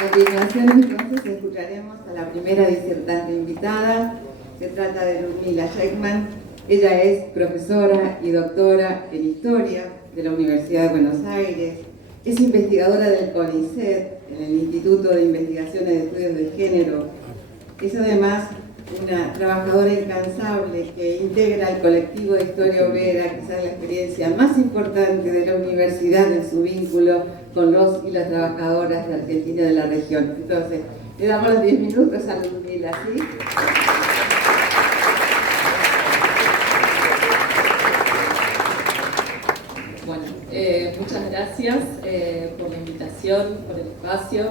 A continuación, entonces, escucharemos a la primera disertante invitada. Se trata de Ludmila Sheckman. Ella es profesora y doctora en Historia de la Universidad de Buenos Aires. Es investigadora del CONICET, en el Instituto de Investigaciones de Estudios de Género. Es además una trabajadora incansable que integra el colectivo de Historia Obrera, quizás la experiencia más importante de la universidad en su vínculo con los y las trabajadoras de Argentina y de la región. Entonces, le damos los 10 minutos a Ludmila, ¿sí? Bueno, muchas gracias por la invitación, por el espacio.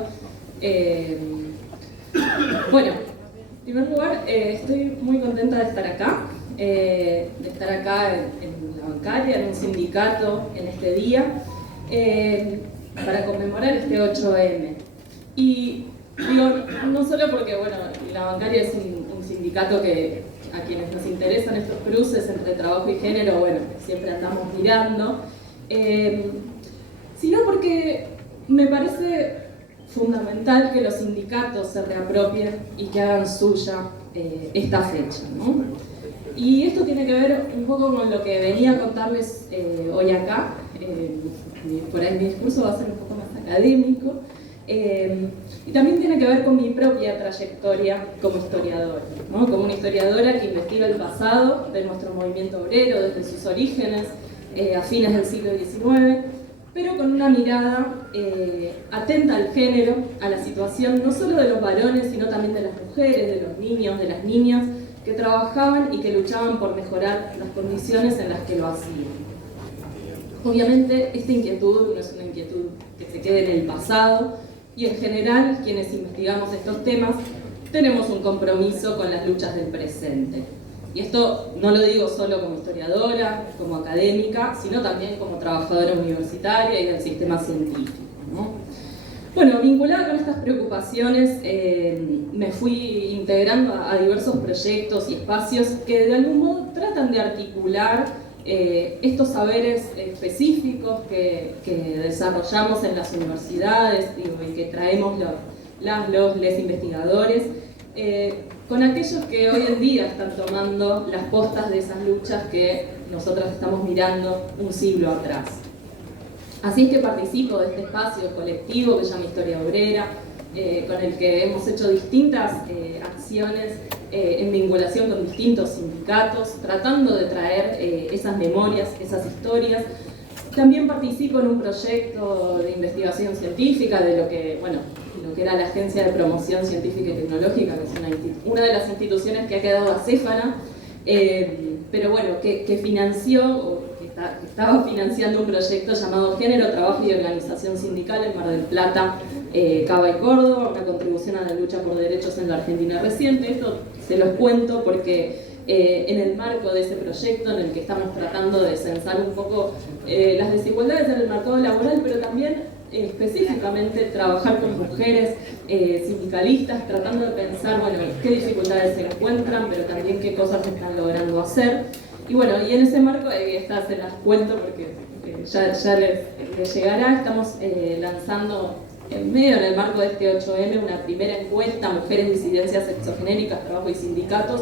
Bueno, en primer lugar, estoy muy contenta de estar acá en la bancaria, en un sindicato, en este día, para conmemorar este 8M. Y digo, no solo porque, bueno, la bancaria es un sindicato que a quienes nos interesan estos cruces entre trabajo y género, bueno, siempre andamos mirando, sino porque me parece fundamental que los sindicatos se reapropien y que hagan suya esta fecha, ¿no? Y esto tiene que ver un poco con lo que venía a contarles hoy acá. Por ahí mi discurso va a ser un poco más académico. Y también tiene que ver con mi propia trayectoria como historiadora, ¿no? Como una historiadora que investiga el pasado de nuestro movimiento obrero desde sus orígenes a fines del siglo XIX, pero con una mirada atenta al género, a la situación no solo de los varones, sino también de las mujeres, de los niños, de las niñas, que trabajaban y que luchaban por mejorar las condiciones en las que lo hacían. Obviamente, esta inquietud no es una inquietud que se quede en el pasado, y en general, quienes investigamos estos temas, tenemos un compromiso con las luchas del presente. Y esto no lo digo solo como historiadora, como académica, sino también como trabajadora universitaria y del sistema científico, ¿no? Bueno, vinculada con estas preocupaciones, me fui integrando a diversos proyectos y espacios que de algún modo tratan de articular estos saberes específicos que desarrollamos en las universidades y que traemos los investigadores, con aquellos que hoy en día están tomando las postas de esas luchas que nosotros estamos mirando un siglo atrás. Así es que participo de este espacio colectivo que se llama Historia Obrera, con el que hemos hecho distintas acciones en vinculación con distintos sindicatos, tratando de traer esas memorias, esas historias. También participo en un proyecto de investigación científica de lo que era la Agencia de Promoción Científica y Tecnológica, que es una de las instituciones que ha quedado acéfala, pero bueno, que financió, o que estaba financiando un proyecto llamado Género, Trabajo y Organización Sindical en Mar del Plata, Cava y Córdoba, una contribución a la lucha por derechos en la Argentina reciente. Esto se los cuento porque en el marco de ese proyecto en el que estamos tratando de censar un poco las desigualdades en el mercado laboral, pero también específicamente trabajar con mujeres sindicalistas, tratando de pensar, bueno, qué dificultades se encuentran, pero también qué cosas se están logrando hacer. Y bueno, y en ese marco, estas se las cuento porque ya les llegará. Estamos lanzando en el marco de este 8M, una primera encuesta, Mujeres, Disidencias Sexogenéricas, Trabajo y Sindicatos,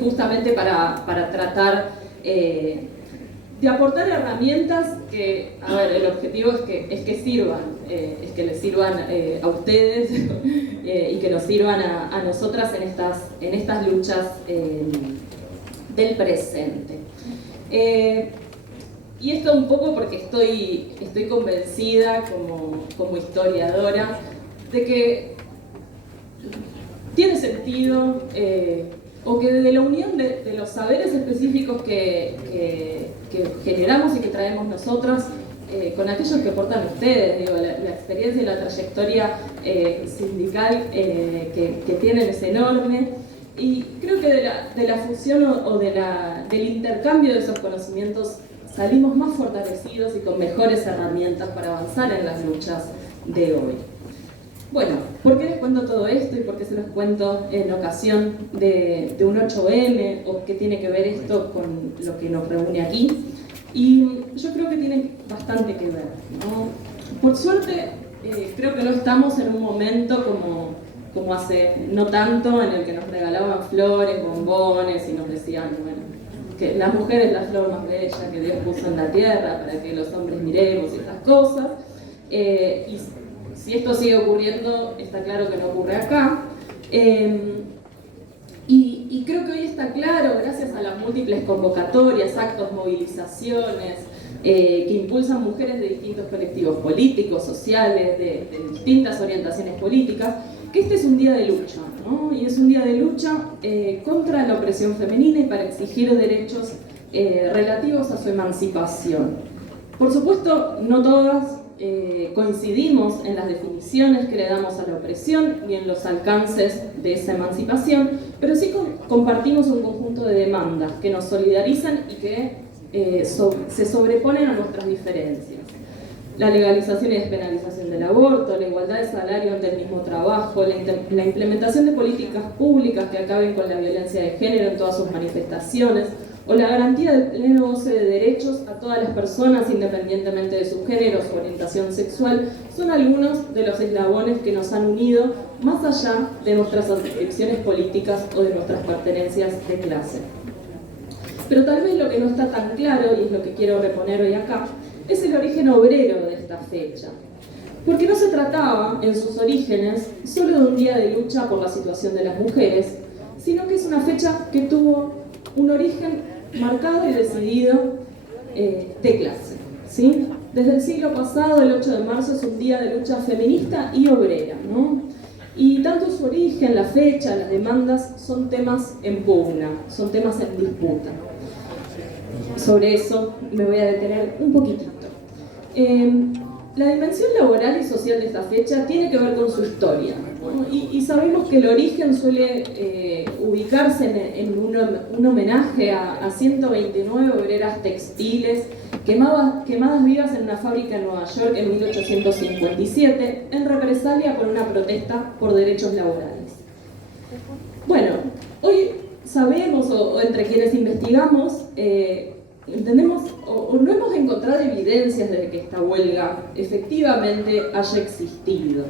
justamente para tratar de aportar herramientas que, a ver, el objetivo es que sirvan, es que les sirvan a ustedes y que nos sirvan a nosotras en estas luchas del presente. Y esto un poco porque estoy convencida como historiadora de que tiene sentido, o que de la unión de los saberes específicos que generamos y que traemos nosotras, con aquellos que aportan ustedes, digo, la experiencia y la trayectoria sindical que tienen es enorme, y creo que de la fusión o del intercambio de esos conocimientos salimos más fortalecidos y con mejores herramientas para avanzar en las luchas de hoy. Bueno, ¿por qué les cuento todo esto y por qué se los cuento en ocasión de un 8M? ¿O qué tiene que ver esto con lo que nos reúne aquí? Y yo creo que tiene bastante que ver, ¿no? Por suerte, creo que no estamos en un momento como hace no tanto, en el que nos regalaban flores, bombones y nos decían, bueno, que las mujeres la flor más bella que Dios puso en la tierra para que los hombres miremos y esas cosas. Y si esto sigue ocurriendo, está claro que no ocurre acá. Y creo que hoy está claro, gracias a las múltiples convocatorias, actos, movilizaciones, que impulsan mujeres de distintos colectivos políticos, sociales, de distintas orientaciones políticas, que este es un día de lucha, ¿no? Y es un día de lucha contra la opresión femenina y para exigir derechos relativos a su emancipación. Por supuesto, no todas coincidimos en las definiciones que le damos a la opresión ni en los alcances de esa emancipación, pero sí compartimos un conjunto de demandas que nos solidarizan y que se sobreponen a nuestras diferencias. La legalización y despenalización del aborto, la igualdad de salario ante el mismo trabajo, la implementación de políticas públicas que acaben con la violencia de género en todas sus manifestaciones, o la garantía del pleno goce de derechos a todas las personas independientemente de su género o su orientación sexual, son algunos de los eslabones que nos han unido más allá de nuestras adscripciones políticas o de nuestras pertenencias de clase. Pero tal vez lo que no está tan claro, y es lo que quiero reponer hoy acá, es el origen obrero de esta fecha. Porque no se trataba, en sus orígenes, solo de un día de lucha por la situación de las mujeres, sino que es una fecha que tuvo un origen marcado y decidido de clase, ¿sí? Desde el siglo pasado, el 8 de marzo es un día de lucha feminista y obrera, ¿no? Y tanto su origen, la fecha, las demandas son temas en pugna, son temas en disputa. Sobre eso me voy a detener un poquitito. La dimensión laboral y social de esta fecha tiene que ver con su historia, ¿no? Y sabemos que el origen suele ubicarse en un homenaje a 129 obreras textiles quemadas vivas en una fábrica en Nueva York en 1857 en represalia por una protesta por derechos laborales. Bueno, hoy sabemos, o entre quienes investigamos, entendemos o no hemos encontrado evidencias de que esta huelga efectivamente haya existido.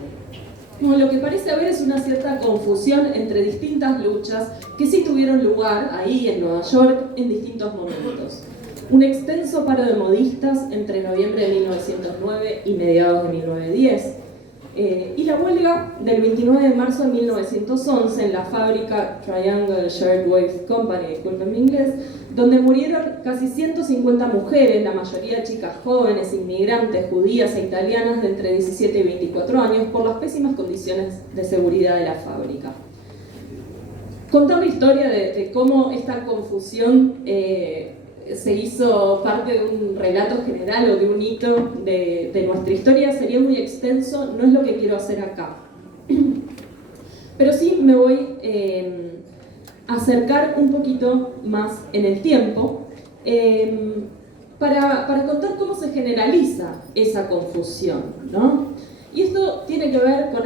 No, lo que parece haber es una cierta confusión entre distintas luchas que sí tuvieron lugar ahí en Nueva York en distintos momentos. Un extenso paro de modistas entre noviembre de 1909 y mediados de 1910. Y la huelga del 29 de marzo de 1911 en la fábrica Triangle Shirtwaist Company, disculpen mi inglés, donde murieron casi 150 mujeres, la mayoría chicas jóvenes, inmigrantes, judías e italianas de entre 17 y 24 años, por las pésimas condiciones de seguridad de la fábrica. Contar la historia de cómo esta confusión se hizo parte de un relato general o de un hito de nuestra historia sería muy extenso, no es lo que quiero hacer acá. Pero sí me voy a acercar un poquito más en el tiempo para contar cómo se generaliza esa confusión, ¿no? Y esto tiene que ver con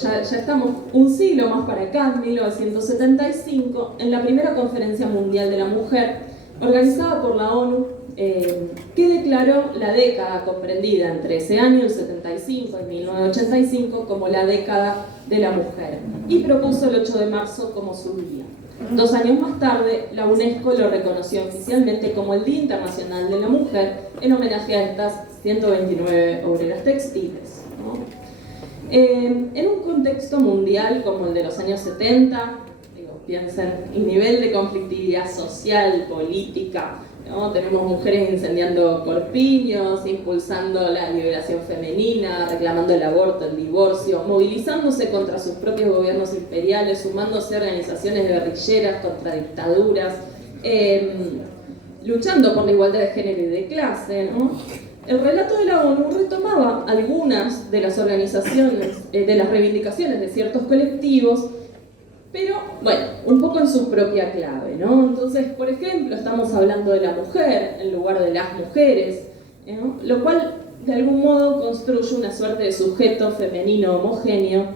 ya estamos un siglo más para acá, en 1975, en la primera Conferencia Mundial de la Mujer, organizada por la ONU, que declaró la década comprendida entre ese año, el 75 y 1985, como la década de la mujer, y propuso el 8 de marzo como su día. 2 años más tarde, la UNESCO lo reconoció oficialmente como el Día Internacional de la Mujer, en homenaje a estas 129 obreras textiles, ¿no? En un contexto mundial como el de los años 70, piensen, el nivel de conflictividad social, política, ¿no? Tenemos mujeres incendiando corpiños, impulsando la liberación femenina, reclamando el aborto, el divorcio, movilizándose contra sus propios gobiernos imperiales, sumándose a organizaciones guerrilleras contra dictaduras, luchando por la igualdad de género y de clase, ¿no? El relato de la ONU retomaba algunas de las organizaciones, de las reivindicaciones de ciertos colectivos, pero, bueno, un poco en su propia clave, ¿no? Entonces, por ejemplo, estamos hablando de la mujer en lugar de las mujeres, ¿no? Lo cual, de algún modo, construye una suerte de sujeto femenino homogéneo,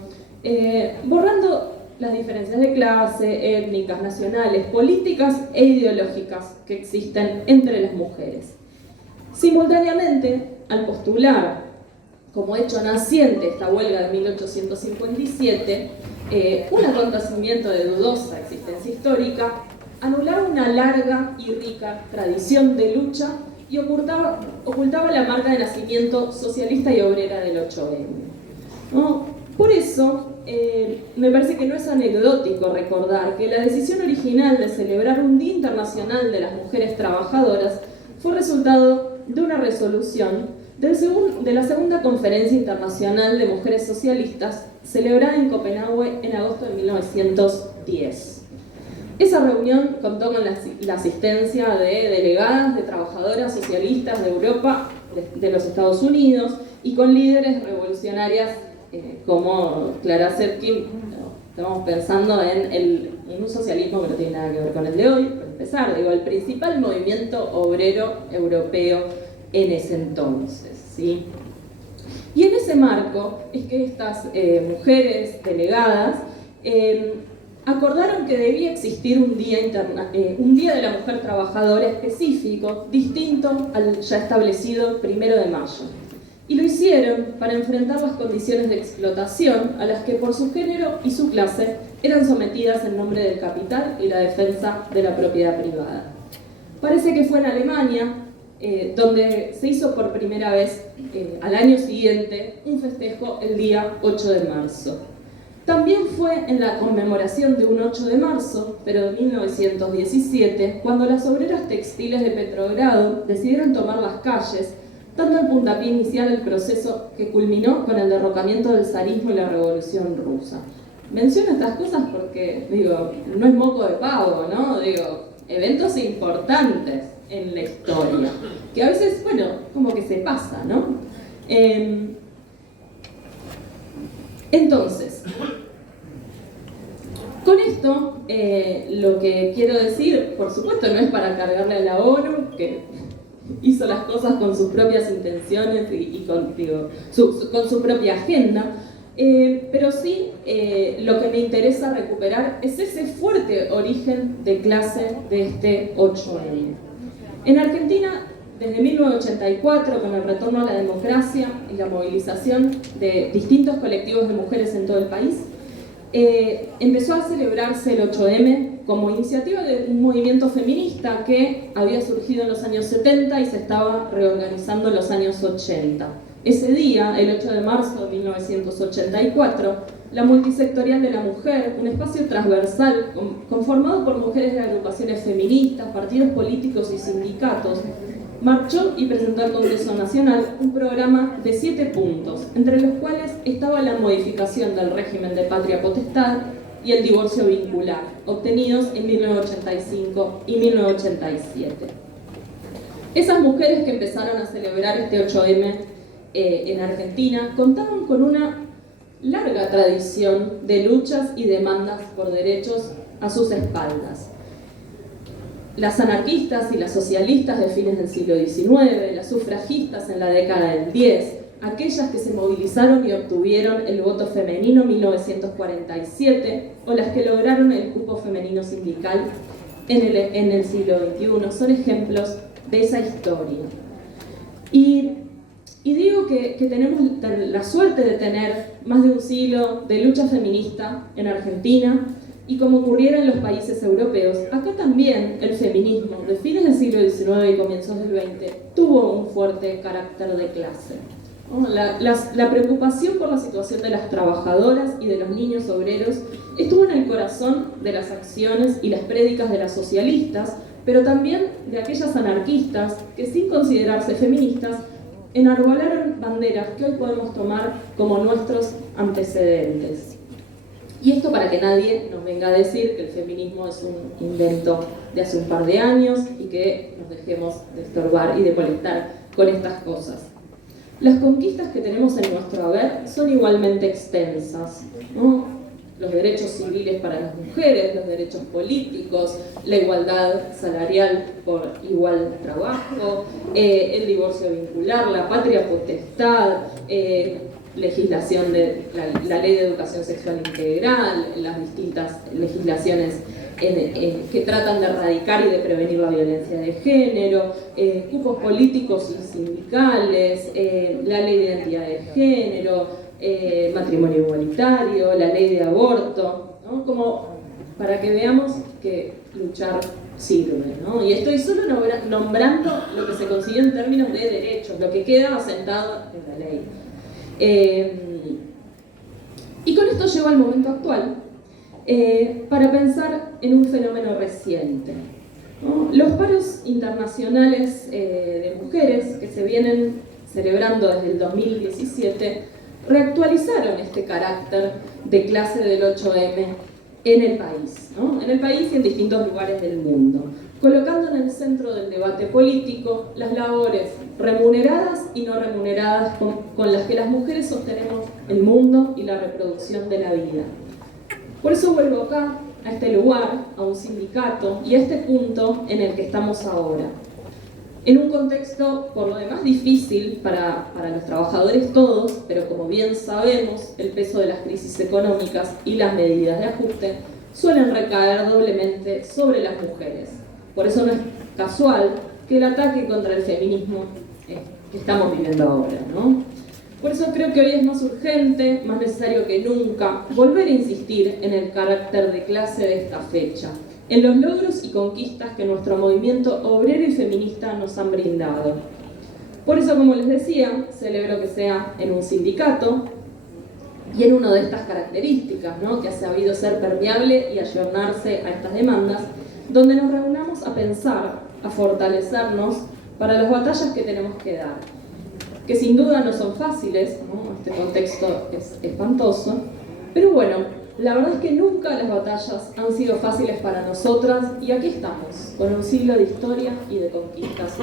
borrando las diferencias de clase, étnicas, nacionales, políticas e ideológicas que existen entre las mujeres. Simultáneamente, al postular como hecho naciente esta huelga de 1857, un acontecimiento de dudosa existencia histórica, anulaba una larga y rica tradición de lucha y ocultaba la marca de nacimiento socialista y obrera del 8M. ¿No? Por eso, me parece que no es anecdótico recordar que la decisión original de celebrar un Día Internacional de las Mujeres Trabajadoras fue resultado de una resolución de la Segunda Conferencia Internacional de Mujeres Socialistas, celebrada en Copenhague en agosto de 1910. Esa reunión contó con la asistencia de delegadas de trabajadoras socialistas de Europa, de los Estados Unidos, y con líderes revolucionarias como Clara Zetkin. Estamos pensando en un socialismo que no tiene nada que ver con el de hoy, para empezar, el principal movimiento obrero europeo en ese entonces, ¿sí? Y en ese marco es que estas mujeres delegadas acordaron que debía existir un día de la mujer trabajadora específico, distinto al ya establecido 1 de mayo. Y lo hicieron para enfrentar las condiciones de explotación a las que por su género y su clase eran sometidas en nombre del capital y la defensa de la propiedad privada. Parece que fue en Alemania donde se hizo por primera vez al año siguiente un festejo el día 8 de marzo. También fue en la conmemoración de un 8 de marzo, pero de 1917, cuando las obreras textiles de Petrogrado decidieron tomar las calles, dando el puntapié inicial al proceso que culminó con el derrocamiento del zarismo y la Revolución Rusa. Menciono estas cosas porque, no es moco de pavo, ¿no? Eventos importantes en la historia, que a veces, como que se pasa, ¿no? Entonces, con esto, lo que quiero decir, por supuesto, no es para cargarle a la ONU, que hizo las cosas con sus propias intenciones y con su propia agenda, pero sí lo que me interesa recuperar es ese fuerte origen de clase de este 8M. En Argentina, desde 1984, con el retorno a la democracia y la movilización de distintos colectivos de mujeres en todo el país, empezó a celebrarse el 8M como iniciativa de un movimiento feminista que había surgido en los años 70 y se estaba reorganizando en los años 80. Ese día, el 8 de marzo de 1984, la Multisectorial de la Mujer, un espacio transversal conformado por mujeres de agrupaciones feministas, partidos políticos y sindicatos, marchó y presentó al Congreso Nacional un programa de 7 puntos, entre los cuales estaba la modificación del régimen de patria potestad y el divorcio vincular, obtenidos en 1985 y 1987. Esas mujeres que empezaron a celebrar este 8M en Argentina contaban con una larga tradición de luchas y demandas por derechos a sus espaldas. Las anarquistas y las socialistas de fines del siglo XIX, las sufragistas en la década del 10, aquellas que se movilizaron y obtuvieron el voto femenino en 1947 o las que lograron el cupo femenino sindical en el siglo XXI, son ejemplos de esa historia. Y digo que tenemos la suerte de tener más de un siglo de lucha feminista en Argentina, y como ocurriera en los países europeos, acá también el feminismo de fines del siglo XIX y comienzos del XX tuvo un fuerte carácter de clase. La preocupación por la situación de las trabajadoras y de los niños obreros estuvo en el corazón de las acciones y las prédicas de las socialistas, pero también de aquellas anarquistas que, sin considerarse feministas, enarbolaron banderas que hoy podemos tomar como nuestros antecedentes. Y esto para que nadie nos venga a decir que el feminismo es un invento de hace un par de años y que nos dejemos de estorbar y de molestar con estas cosas. Las conquistas que tenemos en nuestro haber son igualmente extensas, ¿no? Los derechos civiles para las mujeres, los derechos políticos, la igualdad salarial por igual trabajo, el divorcio vincular, la patria potestad, legislación de la ley de educación sexual integral, las distintas legislaciones que tratan de erradicar y de prevenir la violencia de género, cupos políticos y sindicales, la ley de identidad de género, matrimonio igualitario, la ley de aborto, ¿no? Como para que veamos que luchar sirve, ¿no? Y estoy solo nombrando lo que se consiguió en términos de derechos, lo que queda asentado en la ley. Y con esto llego al momento actual, para pensar en un fenómeno reciente, ¿no? Los paros internacionales de mujeres que se vienen celebrando desde el 2017 reactualizaron este carácter de clase del 8M en el país, ¿no? En el país y en distintos lugares del mundo, colocando en el centro del debate político las labores remuneradas y no remuneradas con las que las mujeres sostenemos el mundo y la reproducción de la vida. Por eso vuelvo acá, a este lugar, a un sindicato y a este punto en el que estamos ahora. En un contexto, por lo demás, difícil para los trabajadores todos, pero como bien sabemos, el peso de las crisis económicas y las medidas de ajuste suelen recaer doblemente sobre las mujeres. Por eso no es casual que el ataque contra el feminismo que estamos viviendo ahora, ¿no? Por eso creo que hoy es más urgente, más necesario que nunca, volver a insistir en el carácter de clase de esta fecha, en los logros y conquistas que nuestro movimiento obrero y feminista nos han brindado. Por eso, como les decía, celebro que sea en un sindicato y en una de estas características, ¿no? Que ha sabido ser permeable y ayornarse a estas demandas, donde nos reunamos a pensar, a fortalecernos para las batallas que tenemos que dar, que sin duda no son fáciles, ¿no? Este contexto es espantoso, pero bueno, la verdad es que nunca las batallas han sido fáciles para nosotras y aquí estamos, con un siglo de historia y de conquistas.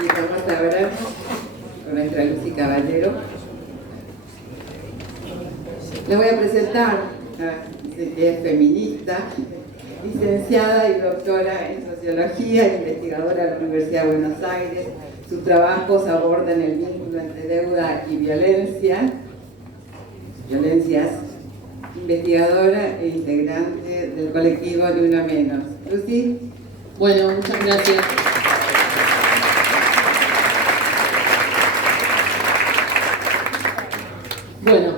Y vamos a hablar con nuestra Lucy Caballero. Le voy a presentar, que es feminista, licenciada y doctora en Sociología, investigadora de la Universidad de Buenos Aires. Sus trabajos abordan el vínculo entre deuda y violencias. Investigadora e integrante del colectivo Ni Una Menos. Lucy. Bueno, muchas gracias. Bueno,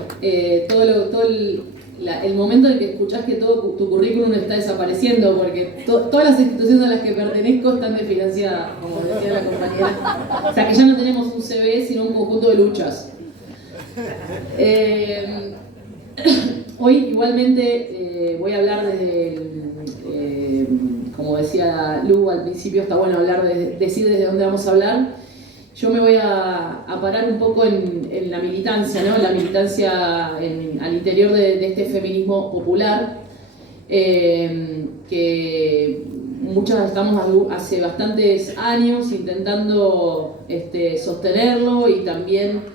el momento en que escuchás que todo tu currículum está desapareciendo, porque todas las instituciones a las que pertenezco están desfinanciadas, como decía la compañera. O sea que ya no tenemos un CV, sino un conjunto de luchas. Hoy igualmente voy a hablar desde, como decía Lu al principio, está bueno hablar decir desde dónde vamos a hablar. Yo me voy a parar un poco en la militancia, ¿no? La militancia al interior de este feminismo popular, que muchas estamos hace bastantes años intentando sostenerlo y también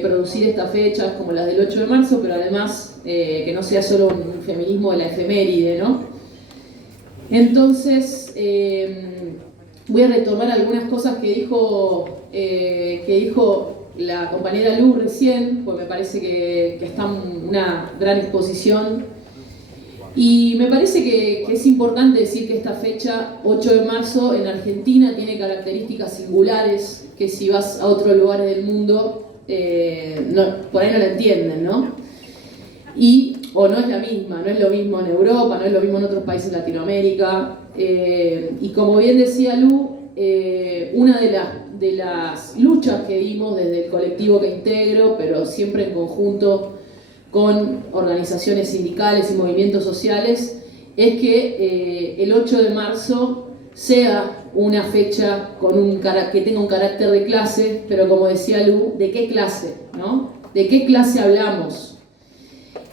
producir estas fechas como las del 8 de marzo, pero además que no sea solo un feminismo de la efeméride, ¿no? Entonces, voy a retomar algunas cosas que dijo la compañera Lu recién, porque me parece que está en una gran exposición. Y me parece que es importante decir que esta fecha, 8 de marzo, en Argentina tiene características singulares que si vas a otros lugares del mundo, por ahí no la entienden, ¿no? O no es la misma, no es lo mismo en Europa, no es lo mismo en otros países de Latinoamérica. Y como bien decía Lu, una de las luchas que dimos desde el colectivo que integro, pero siempre en conjunto con organizaciones sindicales y movimientos sociales, es que el 8 de marzo sea una fecha que tenga un carácter de clase, pero como decía Lu, ¿de qué clase? ¿No? ¿De qué clase hablamos?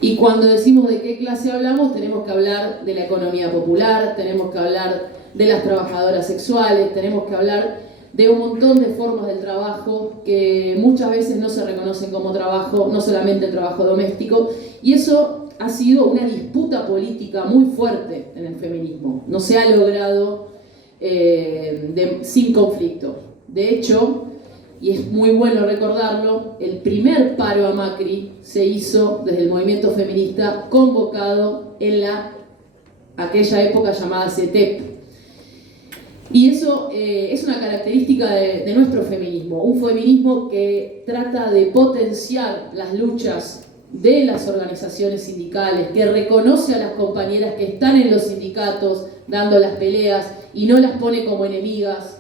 Y cuando decimos de qué clase hablamos, tenemos que hablar de la economía popular, tenemos que hablar de las trabajadoras sexuales, tenemos que hablar de un montón de formas del trabajo que muchas veces no se reconocen como trabajo, no solamente el trabajo doméstico, y eso ha sido una disputa política muy fuerte en el feminismo. No se ha logrado sin conflicto. De hecho, y es muy bueno recordarlo, el primer paro a Macri se hizo desde el movimiento feminista convocado en aquella época llamada CETEP. Y eso es una característica de nuestro feminismo, un feminismo que trata de potenciar las luchas de las organizaciones sindicales, que reconoce a las compañeras que están en los sindicatos dando las peleas y no las pone como enemigas,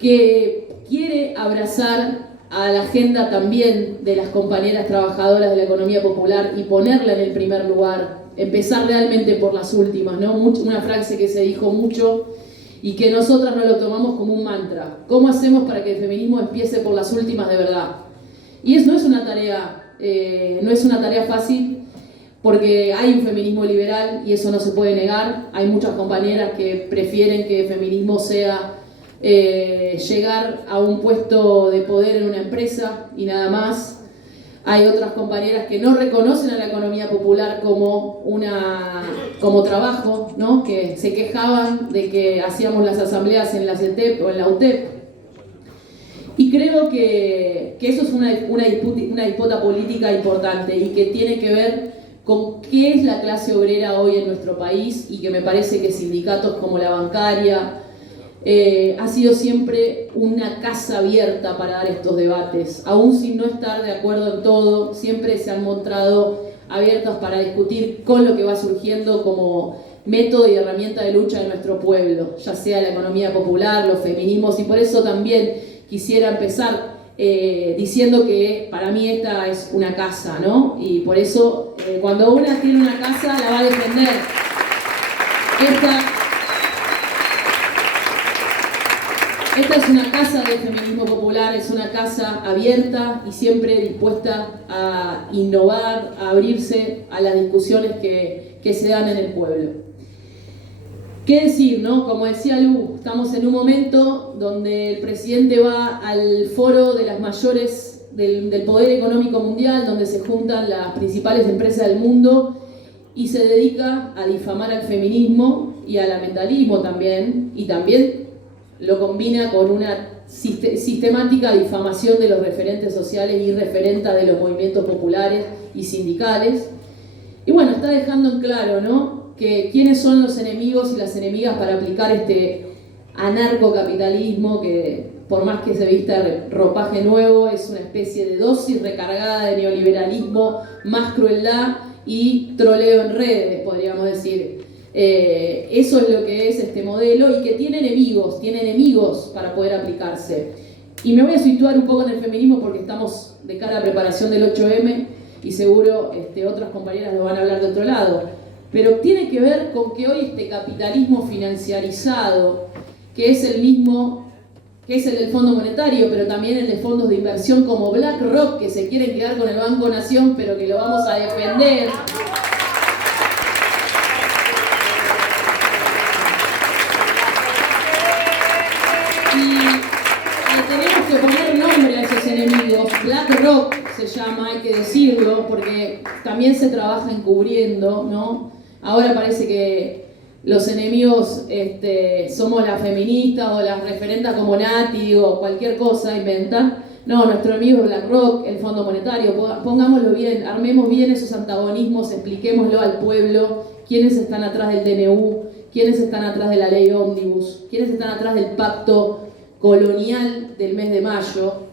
que quiere abrazar a la agenda también de las compañeras trabajadoras de la economía popular y ponerla en el primer lugar, empezar realmente por las últimas, ¿no? Una frase que se dijo mucho y que nosotras no lo tomamos como un mantra. ¿Cómo hacemos para que el feminismo empiece por las últimas de verdad? Y eso no es una tarea fácil, porque hay un feminismo liberal y eso no se puede negar. Hay muchas compañeras que prefieren que el feminismo sea llegar a un puesto de poder en una empresa y nada más. Hay otras compañeras que no reconocen a la economía popular como trabajo, ¿no? Que se quejaban de que hacíamos las asambleas en la CETEP o en la UTEP. Y creo que eso es una disputa política importante y que tiene que ver con qué es la clase obrera hoy en nuestro país, y que me parece que sindicatos como la bancaria ha sido siempre una casa abierta para dar estos debates. Aún sin no estar de acuerdo en todo, siempre se han mostrado abiertos para discutir con lo que va surgiendo como método y herramienta de lucha de nuestro pueblo, ya sea la economía popular, los feminismos, y por eso también quisiera empezar diciendo que para mí esta es una casa, ¿no? Y por eso cuando una tiene una casa la va a defender. Esta es una casa del feminismo popular, es una casa abierta y siempre dispuesta a innovar, a abrirse a las discusiones que se dan en el pueblo. ¿Qué decir, no? Como decía Lu, estamos en un momento donde el presidente va al foro de las mayores del poder económico mundial, donde se juntan las principales empresas del mundo, y se dedica a difamar al feminismo y al ambientalismo también, y también lo combina con una sistemática difamación de los referentes sociales y referentes de los movimientos populares y sindicales. Y bueno, está dejando en claro, ¿no?, que quiénes son los enemigos y las enemigas para aplicar este anarcocapitalismo que, por más que se vista ropaje nuevo, es una especie de dosis recargada de neoliberalismo, más crueldad y troleo en redes, podríamos decir. Eso es lo que es este modelo, y que tiene enemigos para poder aplicarse. Y me voy a situar un poco en el feminismo porque estamos de cara a la preparación del 8M y seguro otras compañeras lo van a hablar de otro lado. Pero tiene que ver con que hoy este capitalismo financiarizado, que es el mismo, que es el del Fondo Monetario, pero también el de fondos de inversión como BlackRock, que se quieren quedar con el Banco Nación, pero que lo vamos a defender. Tenemos que poner nombre a esos enemigos. BlackRock se llama, hay que decirlo, porque también se trabaja encubriendo, ¿no? Ahora parece que los enemigos somos las feministas o las referentas como Nati o cualquier cosa inventan. No, nuestro enemigo es BlackRock, el Fondo Monetario. Pongámoslo bien, armemos bien esos antagonismos, expliquémoslo al pueblo, quiénes están atrás del DNU, quiénes están atrás de la ley Ómnibus, quiénes están atrás del pacto colonial del mes de mayo.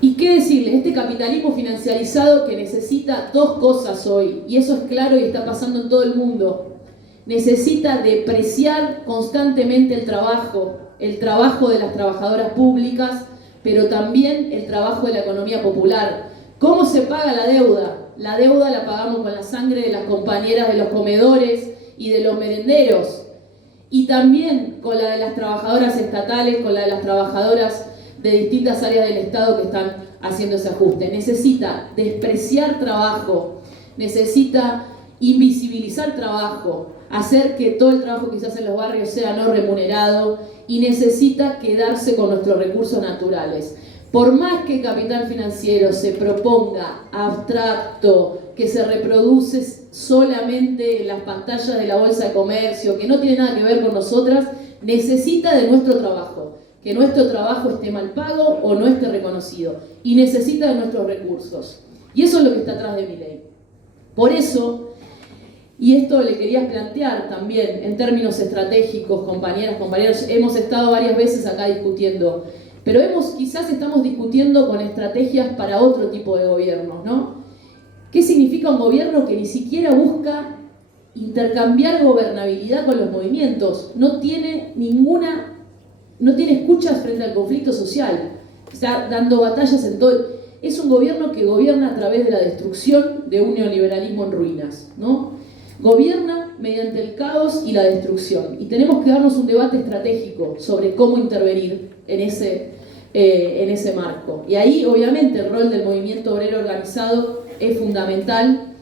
¿Y qué decirles? Este capitalismo financiarizado que necesita dos cosas hoy, y eso es claro y está pasando en todo el mundo. Necesita depreciar constantemente el trabajo de las trabajadoras públicas, pero también el trabajo de la economía popular. ¿Cómo se paga la deuda? La deuda la pagamos con la sangre de las compañeras de los comedores y de los merenderos, y también con la de las trabajadoras estatales, con la de las trabajadoras de distintas áreas del Estado que están haciendo ese ajuste. Necesita despreciar trabajo, necesita invisibilizar trabajo, hacer que todo el trabajo que se hace en los barrios sea no remunerado, y necesita quedarse con nuestros recursos naturales. Por más que el capital financiero se proponga abstracto, que se reproduce solamente en las pantallas de la Bolsa de Comercio, que no tiene nada que ver con nosotras, necesita de nuestro trabajo, que nuestro trabajo esté mal pago o no esté reconocido, y necesita de nuestros recursos. Y eso es lo que está atrás de mi ley. Por eso, y esto le quería plantear también en términos estratégicos, compañeras, compañeros, hemos estado varias veces acá discutiendo, pero quizás estamos discutiendo con estrategias para otro tipo de gobiernos, ¿no? ¿Qué significa un gobierno que ni siquiera busca intercambiar gobernabilidad con los movimientos? No tiene escuchas frente al conflicto social, está dando batallas en todo. Es un gobierno que gobierna a través de la destrucción de un neoliberalismo en ruinas, ¿no? Gobierna mediante el caos y la destrucción. Y tenemos que darnos un debate estratégico sobre cómo intervenir en ese marco. Y ahí, obviamente, el rol del movimiento obrero organizado es fundamental.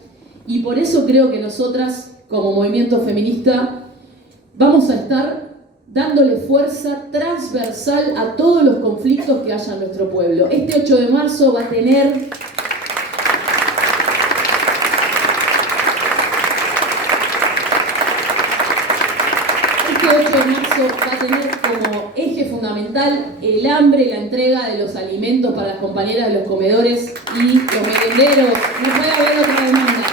Y por eso creo que nosotras, como movimiento feminista, vamos a estar dándole fuerza transversal a todos los conflictos que haya en nuestro pueblo. Este 8 de marzo va a tener como eje fundamental el hambre, la entrega de los alimentos para las compañeras de los comedores y los merenderos. No puede haber otra demanda.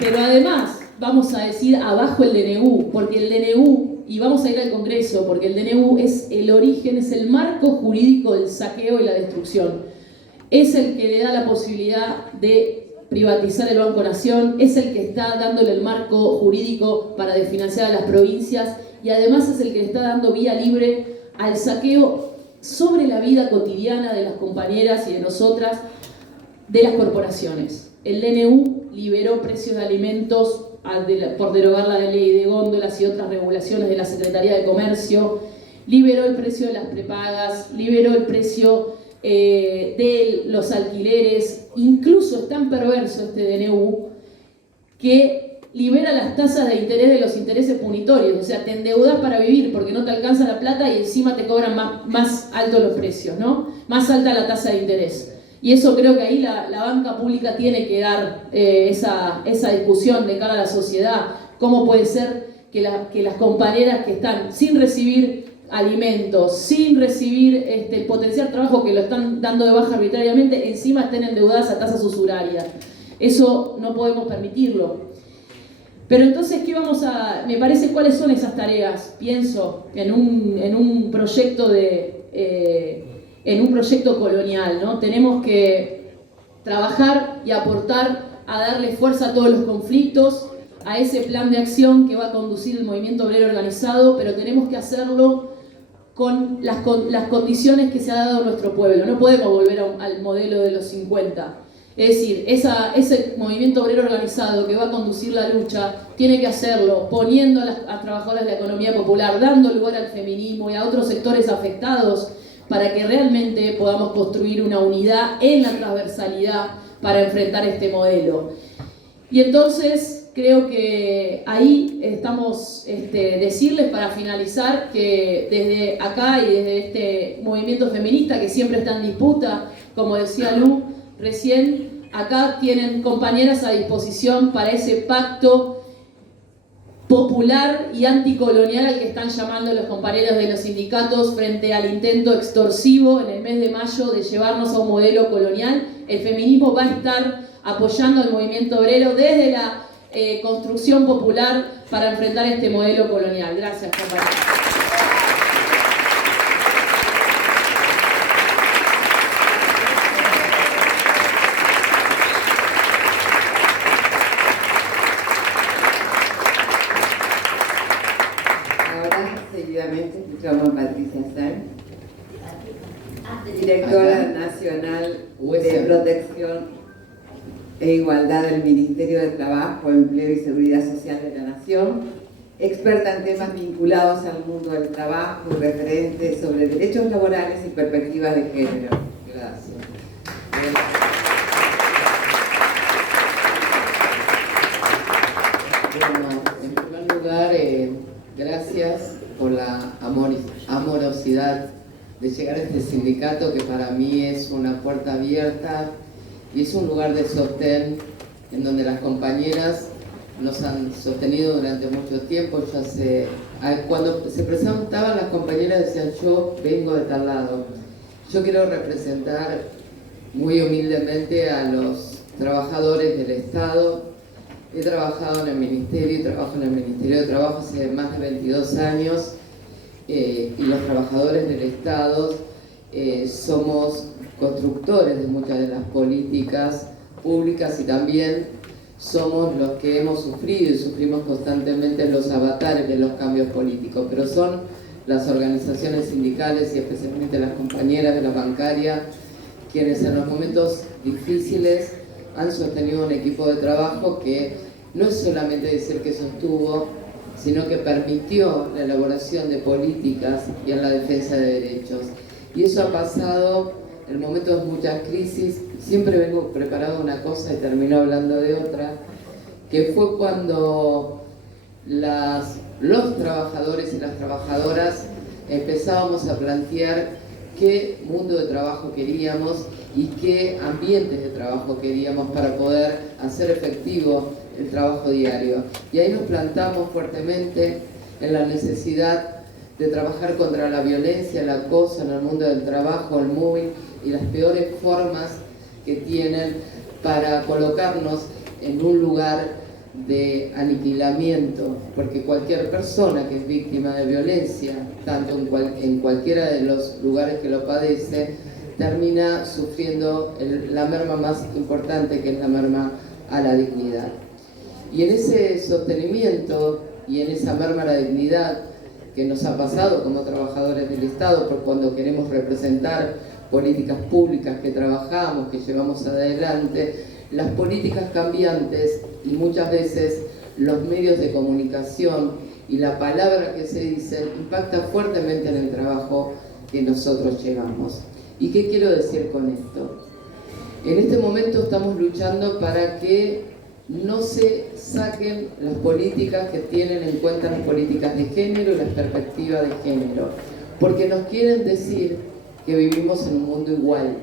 Pero además, vamos a decir abajo el DNU, porque el DNU, y vamos a ir al Congreso, porque el DNU es el origen, es el marco jurídico del saqueo y la destrucción. Es el que le da la posibilidad de privatizar el Banco Nación, es el que está dándole el marco jurídico para desfinanciar a las provincias y además es el que le está dando vía libre al saqueo sobre la vida cotidiana de las compañeras y de nosotras, de las corporaciones. El DNU liberó precios de alimentos por derogar la ley de góndolas y otras regulaciones de la Secretaría de Comercio, liberó el precio de las prepagas, liberó el precio de los alquileres, incluso es tan perverso este DNU que libera las tasas de interés de los intereses punitorios, o sea, te endeudas para vivir porque no te alcanza la plata y encima te cobran más altos los precios, ¿no? Más alta la tasa de interés. Y eso creo que ahí la banca pública tiene que dar esa discusión de cara a la sociedad. ¿Cómo puede ser que las compañeras que están sin recibir alimentos, sin recibir el potencial trabajo que lo están dando de baja arbitrariamente, encima estén endeudadas a tasas usurarias? Eso no podemos permitirlo. Pero entonces, me parece cuáles son esas tareas. Pienso en un proyecto en un proyecto colonial, ¿no? Tenemos que trabajar y aportar a darle fuerza a todos los conflictos, a ese plan de acción que va a conducir el movimiento obrero organizado, pero tenemos que hacerlo con las condiciones que se ha dado a nuestro pueblo. No podemos volver al modelo de los 50. Es decir, ese movimiento obrero organizado que va a conducir la lucha tiene que hacerlo poniendo a las trabajadoras de la economía popular, dando lugar al feminismo y a otros sectores afectados para que realmente podamos construir una unidad en la transversalidad para enfrentar este modelo. Y entonces creo que ahí estamos, decirles para finalizar que desde acá y desde este movimiento feminista que siempre está en disputa, como decía Lu recién, acá tienen compañeras a disposición para ese pacto popular y anticolonial al que están llamando los compañeros de los sindicatos frente al intento extorsivo en el mes de mayo de llevarnos a un modelo colonial. El feminismo va a estar apoyando al movimiento obrero desde la construcción popular para enfrentar este modelo colonial. Gracias, compañeros. Escuchamos a Patricia Sáenz, directora nacional de Protección e Igualdad del Ministerio de Trabajo, Empleo y Seguridad Social de la Nación, experta en temas vinculados al mundo del trabajo y referente sobre derechos laborales y perspectivas de género. Gracias. Bueno, en primer lugar, gracias por la amorosidad de llegar a este sindicato que para mí es una puerta abierta y es un lugar de sostén en donde las compañeras nos han sostenido durante mucho tiempo. Cuando se presentaban las compañeras decían, yo vengo de tal lado. Yo quiero representar muy humildemente a los trabajadores del Estado. He trabajado en el Ministerio y trabajo en el Ministerio de Trabajo hace más de 22 años y los trabajadores del Estado somos constructores de muchas de las políticas públicas y también somos los que hemos sufrido y sufrimos constantemente los avatares de los cambios políticos, pero son las organizaciones sindicales y especialmente las compañeras de la bancaria quienes en los momentos difíciles han sostenido un equipo de trabajo que no es solamente decir que sostuvo, sino que permitió la elaboración de políticas y en la defensa de derechos. Y eso ha pasado en momentos de muchas crisis. Siempre vengo preparado una cosa y termino hablando de otra, que fue cuando los trabajadores y las trabajadoras empezábamos a plantear qué mundo de trabajo queríamos y qué ambientes de trabajo queríamos para poder hacer efectivo el trabajo diario. Y ahí nos plantamos fuertemente en la necesidad de trabajar contra la violencia, el acoso en el mundo del trabajo, el mobbing y las peores formas que tienen para colocarnos en un lugar de aniquilamiento, porque cualquier persona que es víctima de violencia, tanto en cualquiera de los lugares que lo padece, termina sufriendo la merma más importante, que es la merma a la dignidad. Y en ese sostenimiento y en esa merma a la dignidad que nos ha pasado como trabajadores del Estado, por cuando queremos representar políticas públicas que trabajamos, que llevamos adelante, las políticas cambiantes y muchas veces los medios de comunicación y la palabra que se dice impacta fuertemente en el trabajo que nosotros llevamos. ¿Y qué quiero decir con esto? En este momento estamos luchando para que no se saquen las políticas que tienen en cuenta las políticas de género y las perspectivas de género, porque nos quieren decir que vivimos en un mundo igual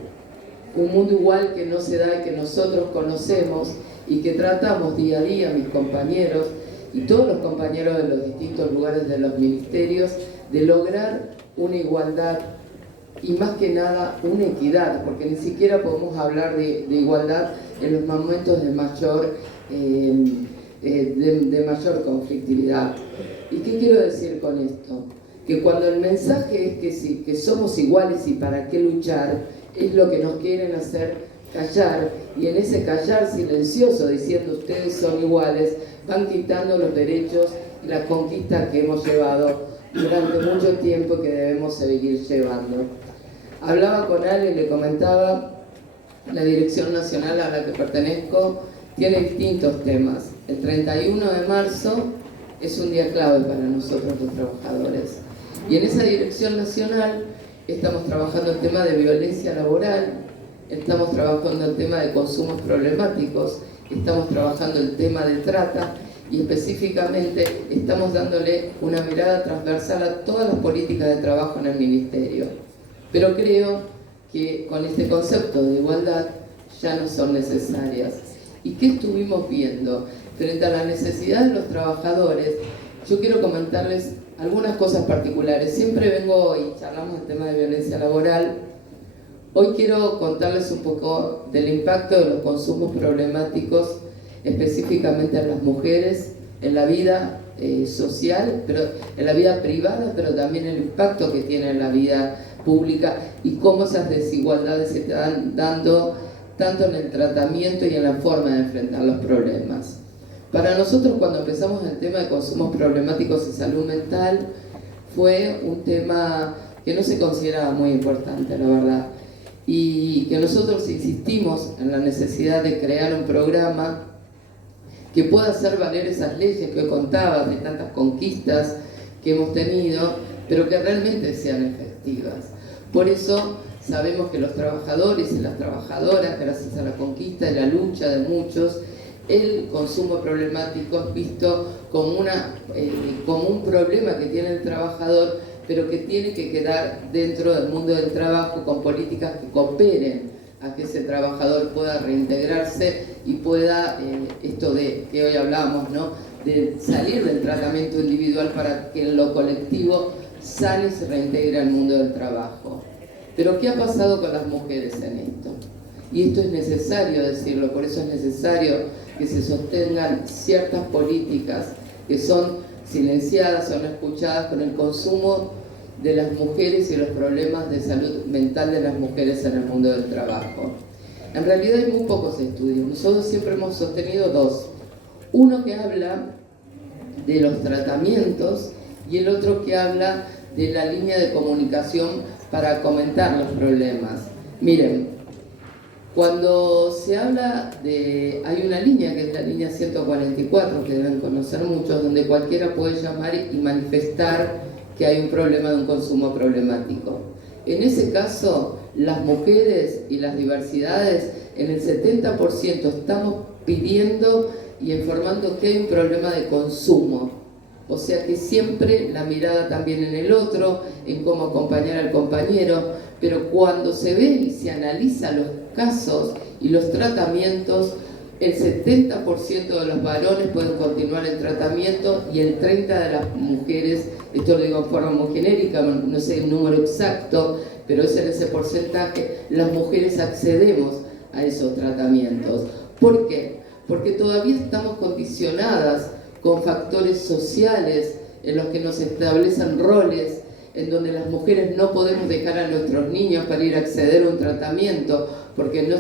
que no se da y que nosotros conocemos y que tratamos día a día, mis compañeros y todos los compañeros de los distintos lugares de los ministerios, de lograr una igualdad y más que nada una equidad, porque ni siquiera podemos hablar de igualdad en los momentos de mayor conflictividad. ¿Y qué quiero decir con esto? Que cuando el mensaje es que sí, que somos iguales y para qué luchar, es lo que nos quieren hacer callar, y en ese callar silencioso diciendo ustedes son iguales, van quitando los derechos y las conquistas que hemos llevado durante mucho tiempo y que debemos seguir llevando. Hablaba con alguien, le comentaba, la Dirección Nacional a la que pertenezco tiene distintos temas. El 31 de marzo es un día clave para nosotros los trabajadores. Y en esa Dirección Nacional estamos trabajando el tema de violencia laboral, estamos trabajando el tema de consumos problemáticos, estamos trabajando el tema de trata y específicamente estamos dándole una mirada transversal a todas las políticas de trabajo en el Ministerio. Pero creo que con este concepto de igualdad ya no son necesarias. ¿Y qué estuvimos viendo? Frente a la necesidad de los trabajadores, yo quiero comentarles algunas cosas particulares. Siempre vengo y charlamos del tema de violencia laboral. Hoy quiero contarles un poco del impacto de los consumos problemáticos, específicamente en las mujeres, en la vida social, pero en la vida privada, pero también el impacto que tiene en la vida pública y cómo esas desigualdades se están dando tanto en el tratamiento y en la forma de enfrentar los problemas. Para nosotros, cuando empezamos el tema de consumos problemáticos y salud mental, fue un tema que no se consideraba muy importante, la verdad, y que nosotros insistimos en la necesidad de crear un programa que pueda hacer valer esas leyes que hoy contaba, de tantas conquistas que hemos tenido, pero que realmente sean efectivas. Por eso sabemos que los trabajadores y las trabajadoras, gracias a la conquista y la lucha de muchos, el consumo problemático es visto como un problema que tiene el trabajador, pero que tiene que quedar dentro del mundo del trabajo con políticas que cooperen a que ese trabajador pueda reintegrarse y pueda, esto de que hoy hablábamos, ¿no?, de salir del tratamiento individual para que en lo colectivo sane y se reintegre al mundo del trabajo. Pero ¿qué ha pasado con las mujeres en esto? Y esto es necesario decirlo, por eso es necesario que se sostengan ciertas políticas que son silenciadas o no escuchadas con el consumo de las mujeres y los problemas de salud mental de las mujeres en el mundo del trabajo. En realidad hay muy pocos estudios, nosotros siempre hemos sostenido dos. Uno que habla de los tratamientos y el otro que habla de la línea de comunicación para comentar los problemas. Miren, cuando se habla de... hay una línea que es la línea 144, que deben conocer muchos, donde cualquiera puede llamar y manifestar que hay un problema de un consumo problemático. En ese caso, las mujeres y las diversidades, en el 70% estamos pidiendo y informando que hay un problema de consumo. O sea que siempre la mirada también en el otro, en cómo acompañar al compañero, pero cuando se ve y se analiza los casos y los tratamientos, el 70% de los varones pueden continuar el tratamiento y el 30% de las mujeres, esto lo digo en forma muy genérica, no sé el número exacto, pero es en ese porcentaje, las mujeres accedemos a esos tratamientos. ¿Por qué? Porque todavía estamos condicionadas con factores sociales en los que nos establecen roles, en donde las mujeres no podemos dejar a nuestros niños para ir a acceder a un tratamiento, porque no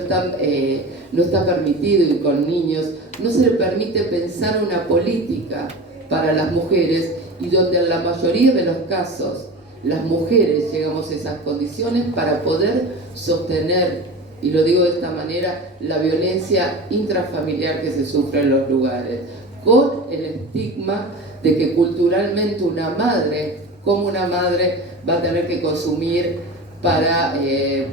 está permitido ir con niños, no se le permite pensar una política para las mujeres, y donde en la mayoría de los casos las mujeres llegamos a esas condiciones para poder sostener, y lo digo de esta manera, la violencia intrafamiliar que se sufre en los lugares, con el estigma de que culturalmente una madre, como una madre, va a tener que consumir para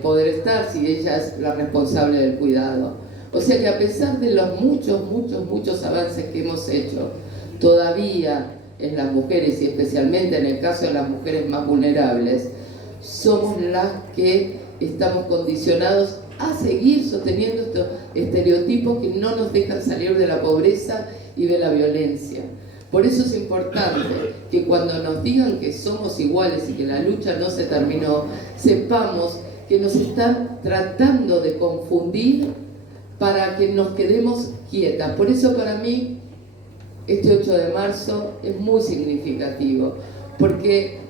poder estar, si ella es la responsable del cuidado. O sea que a pesar de los muchos avances que hemos hecho, todavía en las mujeres, y especialmente en el caso de las mujeres más vulnerables, somos las que estamos condicionados a seguir sosteniendo estos estereotipos que no nos dejan salir de la pobreza y de la violencia. Por eso es importante que cuando nos digan que somos iguales y que la lucha no se terminó, sepamos que nos están tratando de confundir para que nos quedemos quietas. Por eso para mí este 8 de marzo es muy significativo, porque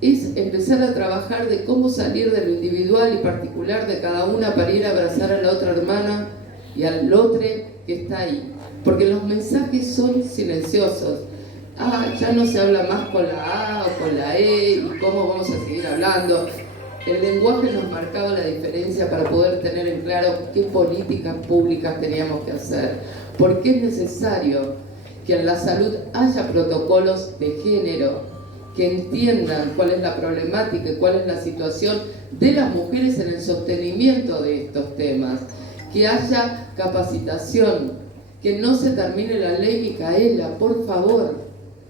es empezar a trabajar de cómo salir de lo individual y particular de cada una para ir a abrazar a la otra hermana y al otro que está ahí. Porque los mensajes son silenciosos. Ya no se habla más con la A o con la E, y cómo vamos a seguir hablando. El lenguaje nos marcaba la diferencia para poder tener en claro qué políticas públicas teníamos que hacer. Porque es necesario que en la salud haya protocolos de género que entiendan cuál es la problemática y cuál es la situación de las mujeres en el sostenimiento de estos temas. Que haya capacitación, que no se termine la ley Micaela, por favor.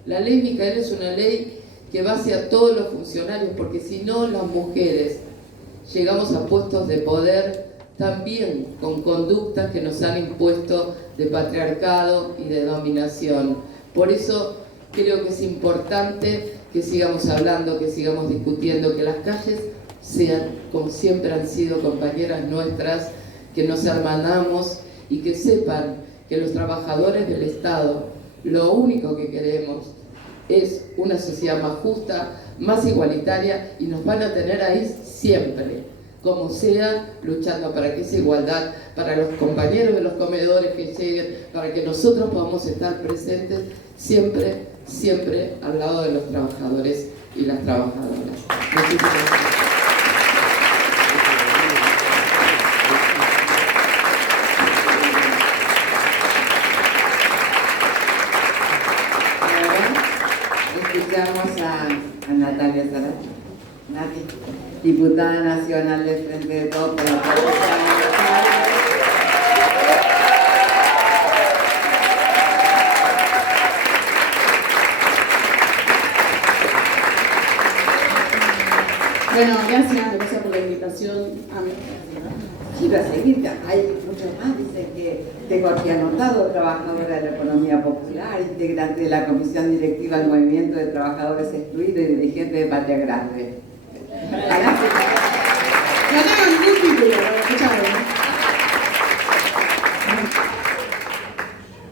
La ley Micaela es una ley que va hacia todos los funcionarios, porque si no, las mujeres llegamos a puestos de poder también con conductas que nos han impuesto de patriarcado y de dominación. Por eso creo que es importante que sigamos hablando, que sigamos discutiendo, que las calles sean, como siempre han sido, compañeras nuestras, que nos hermanamos y que sepan que los trabajadores del Estado lo único que queremos es una sociedad más justa, más igualitaria, y nos van a tener ahí siempre, como sea, luchando para que esa igualdad, para los compañeros de los comedores que lleguen, para que nosotros podamos estar presentes siempre, siempre al lado de los trabajadores y las trabajadoras. Muchísimas gracias. Escuchamos a Natalia Sarat, Nati, diputada nacional del Frente de Todos por la Provincia de Buenos Aires. Bueno, gracias por la invitación. quiero seguir, hay muchos más, dicen que tengo aquí anotado, trabajadora de la economía popular, integrante de la comisión directiva del Movimiento de Trabajadores Excluidos y dirigente de Patria Grande. No tengo ningún título, escuchame.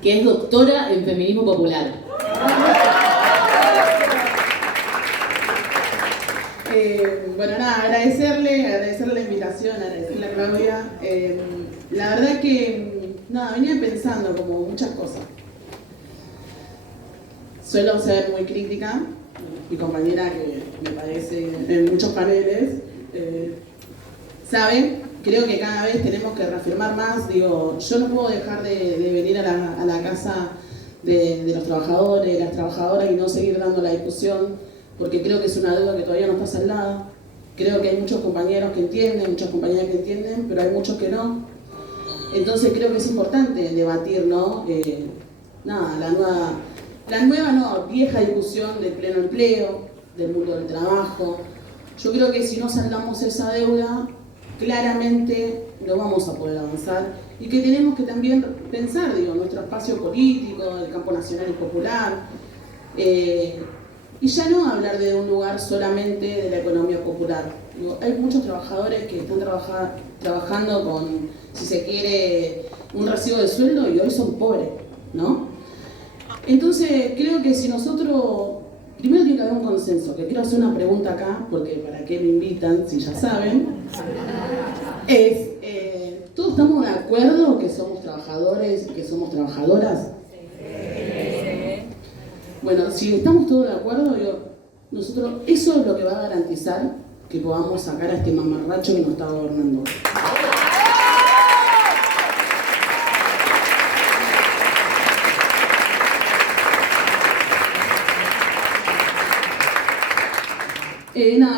Que es doctora en feminismo popular. Bueno, nada, agradecerle la invitación, agradecerle a Claudia. La verdad que, nada, venía pensando como muchas cosas. Suelo ser muy crítica, mi compañera que me parece en muchos paneles, sabe, creo que cada vez tenemos que reafirmar más, digo, yo no puedo dejar de venir a la casa de los trabajadores, de las trabajadoras y no seguir dando la discusión, porque creo que es una deuda que todavía no está saldada. Creo que hay muchos compañeros que entienden, muchas compañeras que entienden, pero hay muchos que no. Entonces creo que es importante debatir, ¿no? La nueva, vieja discusión del pleno empleo, del mundo del trabajo. Yo creo que si no saldamos esa deuda, claramente no vamos a poder avanzar y que tenemos que también pensar, digo, nuestro espacio político, el campo nacional y popular, y ya no hablar de un lugar solamente de la economía popular. Digo, hay muchos trabajadores que están trabajando con, si se quiere, un recibo de sueldo y hoy son pobres, ¿no? Entonces creo que si nosotros, primero tiene que haber un consenso, que quiero hacer una pregunta acá, porque para qué me invitan, si ya saben, es, ¿todos estamos de acuerdo que somos trabajadores, que somos trabajadoras? Bueno, si estamos todos de acuerdo, nosotros, eso es lo que va a garantizar que podamos sacar a este mamarracho que nos está gobernando.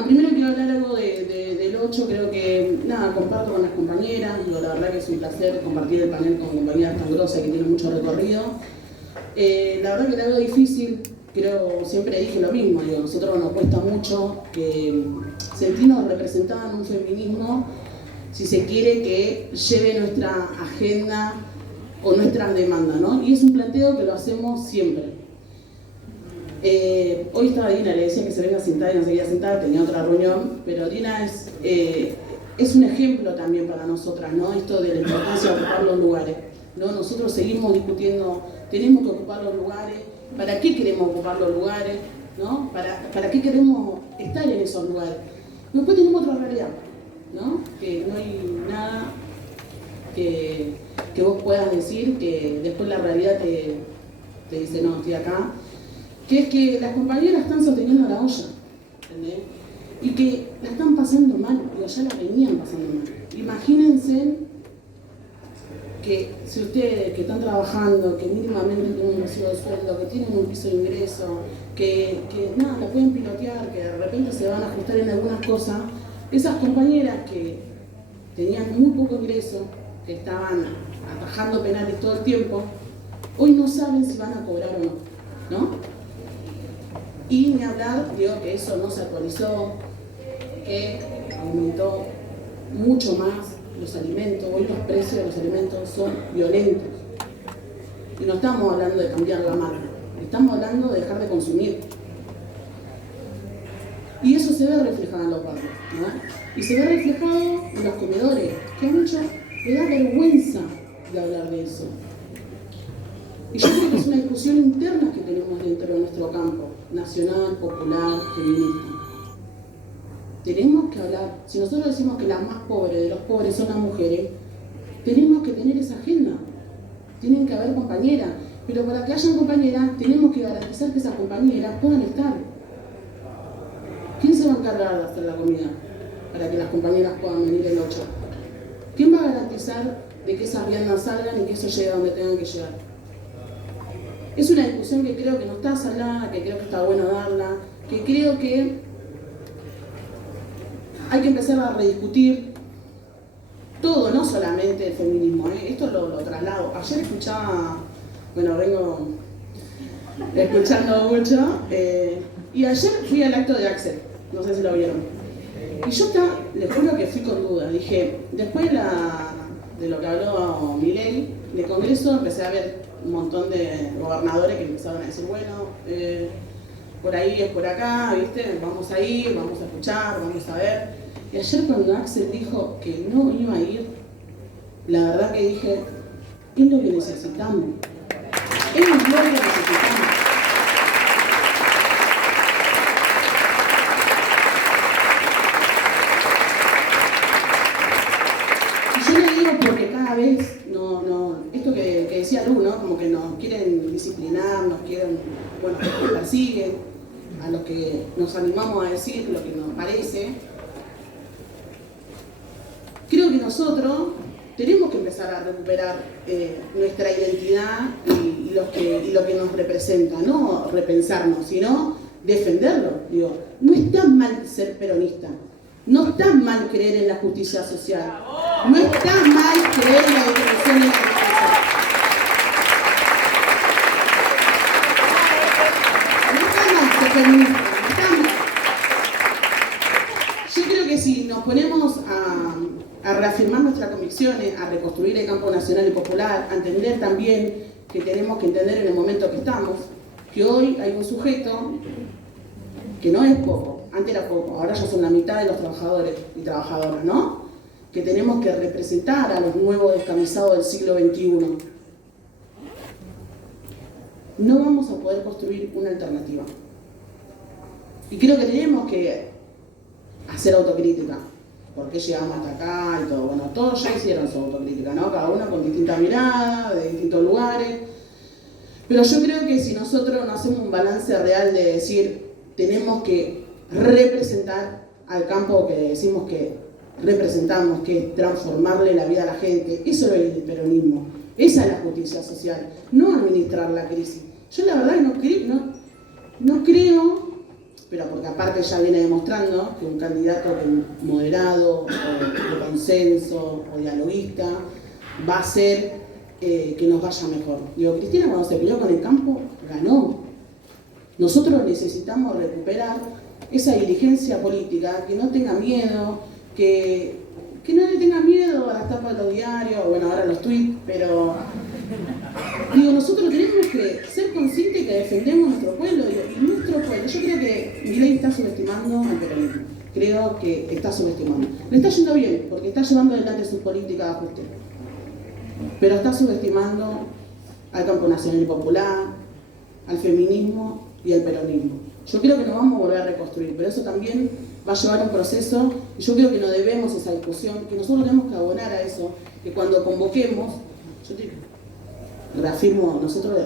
Primero quiero hablar algo del 8, creo que, comparto con las compañeras, la verdad que es un placer compartir el panel con compañeras tan grosas que tienen mucho recorrido. La verdad que la veo difícil, creo, siempre dije lo mismo, a nosotros nos cuesta mucho sentirnos representadas en un feminismo, si se quiere, que lleve nuestra agenda o nuestras demandas, ¿no? Y es un planteo que lo hacemos siempre. Hoy estaba Dina, le decía que se venga a sentar y no se quería sentar, tenía otra reunión, pero Dina es un ejemplo también para nosotras, ¿no? Esto de la importancia de ocupar los lugares, ¿no? Nosotros seguimos discutiendo, tenemos que ocupar los lugares, ¿para qué queremos ocupar los lugares? ¿No? ¿Para qué queremos estar en esos lugares? Después tenemos otra realidad, ¿no? Que no hay nada que vos puedas decir, que después la realidad te dice, no, estoy acá, que es que las compañeras están sosteniendo la olla, ¿entendés? Y que la están pasando mal, ya la venían pasando mal. Imagínense que si ustedes que están trabajando, que mínimamente tienen un recibo de sueldo, que tienen un piso de ingreso, que la pueden pilotear, que de repente se van a ajustar en algunas cosas, esas compañeras que tenían muy poco ingreso, que estaban atajando penales todo el tiempo, hoy no saben si van a cobrar o no, ¿no? Y ni hablar, digo, que eso no se actualizó, que aumentó mucho más los alimentos. Hoy los precios de los alimentos son violentos. Y no estamos hablando de cambiar la marca, estamos hablando de dejar de consumir. Y eso se ve reflejado en los barrios, ¿no? Y se ve reflejado en los comedores, que a muchos les da vergüenza de hablar de eso. Y yo creo que es una discusión interna que tenemos dentro de nuestro campo, nacional, popular, feminista. Tenemos que hablar, si nosotros decimos que las más pobres de los pobres son las mujeres, tenemos que tener esa agenda. Tienen que haber compañeras, pero para que hayan compañeras tenemos que garantizar que esas compañeras puedan estar. ¿Quién se va a encargar de hacer la comida para que las compañeras puedan venir el 8? ¿Quién va a garantizar de que esas viandas salgan y que eso llegue a donde tengan que llegar? Es una discusión que creo que no está saldada, que creo que está bueno darla, que creo que hay que empezar a rediscutir todo, no solamente el feminismo, esto lo traslado. Ayer escuchaba, vengo escuchando mucho, y ayer fui al acto de Axel, no sé si lo vieron. Y yo les juro que fui con duda. Dije, después de lo que habló Milei, de Congreso empecé a ver un montón de gobernadores que empezaron a decir, bueno, por ahí es por acá, ¿viste? Vamos a ir, vamos a escuchar, vamos a ver. Y ayer cuando Axel dijo que no iba a ir, la verdad que dije, es lo que necesitamos. Es lo que necesitamos. Y yo le digo porque cada vez, esto que decía Lu, ¿no? Como que nos quieren disciplinar, nos quieren, bueno, nos persiguen, a los que nos animamos a decir lo que nos parece. Creo que nosotros tenemos que empezar a recuperar nuestra identidad y lo que nos representa, no repensarnos, sino defenderlo. Digo, no está mal ser peronista, no está mal creer en la justicia social, no está mal creer en la definición de la justicia. No está mal ser feminista, no está mal. Yo creo que si nos ponemos a reafirmar nuestras convicciones, a reconstruir el campo nacional y popular, a entender también que tenemos que entender en el momento que estamos, que hoy hay un sujeto que no es poco, antes era poco, ahora ya son la mitad de los trabajadores y trabajadoras, ¿no? Que tenemos que representar a los nuevos descamisados del siglo XXI. No vamos a poder construir una alternativa. Y creo que tenemos que hacer autocrítica. ¿Por qué llegamos hasta acá y todo? Bueno, todos ya hicieron su autocrítica, ¿no? Cada uno con distintas miradas, de distintos lugares. Pero yo creo que si nosotros no hacemos un balance real de decir, tenemos que representar al campo que decimos que representamos, que es transformarle la vida a la gente, eso es el peronismo, esa es la justicia social, no administrar la crisis. Yo la verdad no creo, pero porque aparte ya viene demostrando que un candidato moderado, o de consenso, o dialoguista, va a hacer que nos vaya mejor. Digo, Cristina cuando se peleó con el campo, ganó. Nosotros necesitamos recuperar esa diligencia política, que no tenga miedo, que no le tenga miedo a las tapas de los diarios, bueno, ahora los tweets, pero digo, nosotros tenemos que ser conscientes que defendemos nuestro pueblo y nuestro pueblo. Yo creo que Milei está subestimando al peronismo. Creo que está subestimando. Le está yendo bien, porque está llevando adelante sus políticas de ajuste. Pero está subestimando al campo nacional y popular, al feminismo y al peronismo. Yo creo que nos vamos a volver a reconstruir, pero eso también va a llevar un proceso y yo creo que no debemos esa discusión, que nosotros tenemos que abonar a eso, que cuando convoquemos, yo te reafirmo, nosotros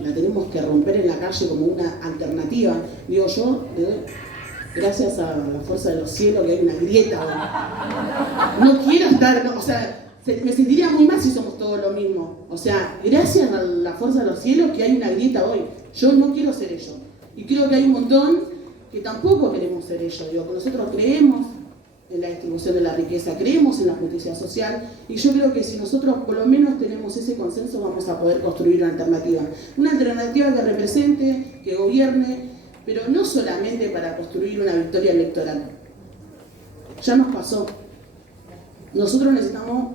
la tenemos que romper en la calle como una alternativa. Digo yo, gracias a la fuerza de los cielos que hay una grieta. No quiero estar, no, o sea, me sentiría muy mal si somos todos lo mismo. O sea, gracias a la fuerza de los cielos que hay una grieta hoy. Yo no quiero ser ello. Y creo que hay un montón que tampoco queremos ser ello. Digo, que nosotros creemos en la distribución de la riqueza, creemos en la justicia social y yo creo que si nosotros por lo menos tenemos ese consenso vamos a poder construir una alternativa que represente, que gobierne, pero no solamente para construir una victoria electoral. Ya nos pasó. Nosotros necesitamos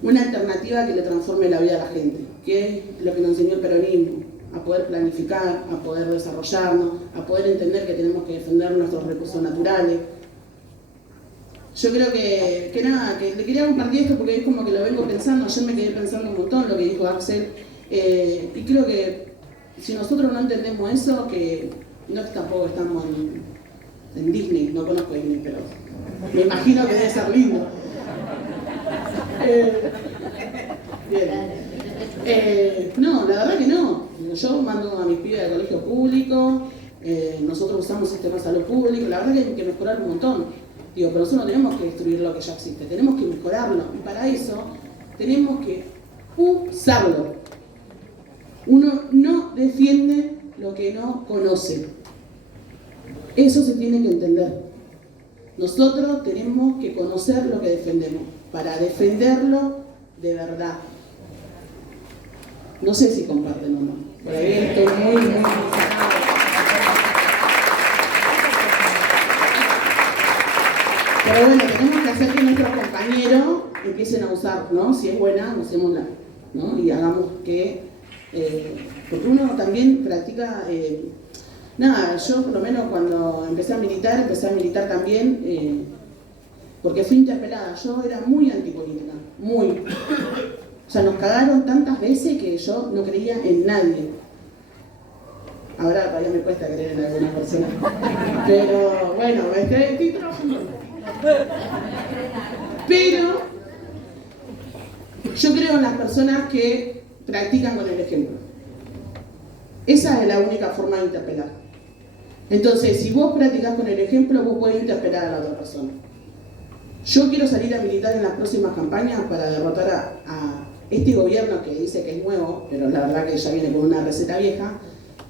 una alternativa que le transforme la vida a la gente, que es lo que nos enseñó el peronismo, a poder planificar, a poder desarrollarnos, a poder entender que tenemos que defender nuestros recursos naturales. Yo creo que le quería compartir esto porque es como que lo vengo pensando, ayer me quedé pensando un montón lo que dijo Axel, y creo que si nosotros no entendemos eso, que no es tampoco estamos en Disney, no conozco Disney, pero me imagino que debe ser lindo. Bien. No, la verdad que no. Yo mando a mis pibes al colegio público, nosotros usamos sistemas de salud público, la verdad que hay que mejorar un montón. Digo, pero nosotros no tenemos que destruir lo que ya existe, tenemos que mejorarlo. Y para eso tenemos que usarlo. Uno no defiende lo que no conoce. Eso se tiene que entender. Nosotros tenemos que conocer lo que defendemos, para defenderlo de verdad. No sé si comparten o no. Por ahí estoy muy Pero bueno, tenemos que hacer que nuestros compañeros empiecen a usar, ¿no? Si es buena, usémosla, ¿no? Y hagamos que... porque uno también practica... nada, yo por lo menos cuando empecé a militar también... porque fui interpelada, yo era muy antipolítica, muy. O sea, nos cagaron tantas veces que yo no creía en nadie. Ahora todavía me cuesta creer en alguna persona. Pero bueno, estoy trabajando. Pero yo creo en las personas que practican con el ejemplo. Esa es la única forma de interpelar. Entonces, si vos practicás con el ejemplo, vos podés interpelar a la otra persona. Yo quiero salir a militar en las próximas campañas para derrotar a este gobierno que dice que es nuevo, pero la verdad que ya viene con una receta vieja,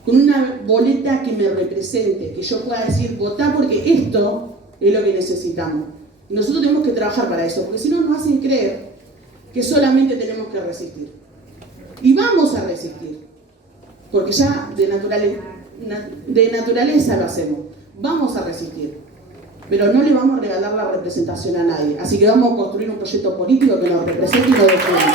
con una boleta que me represente, que yo pueda decir, votá porque esto es lo que necesitamos. Y nosotros tenemos que trabajar para eso, porque si no nos hacen creer que solamente tenemos que resistir. Y vamos a resistir, porque ya de naturaleza lo hacemos. Vamos a resistir. Pero no le vamos a regalar la representación a nadie. Así que vamos a construir un proyecto político que nos represente y nos defienda.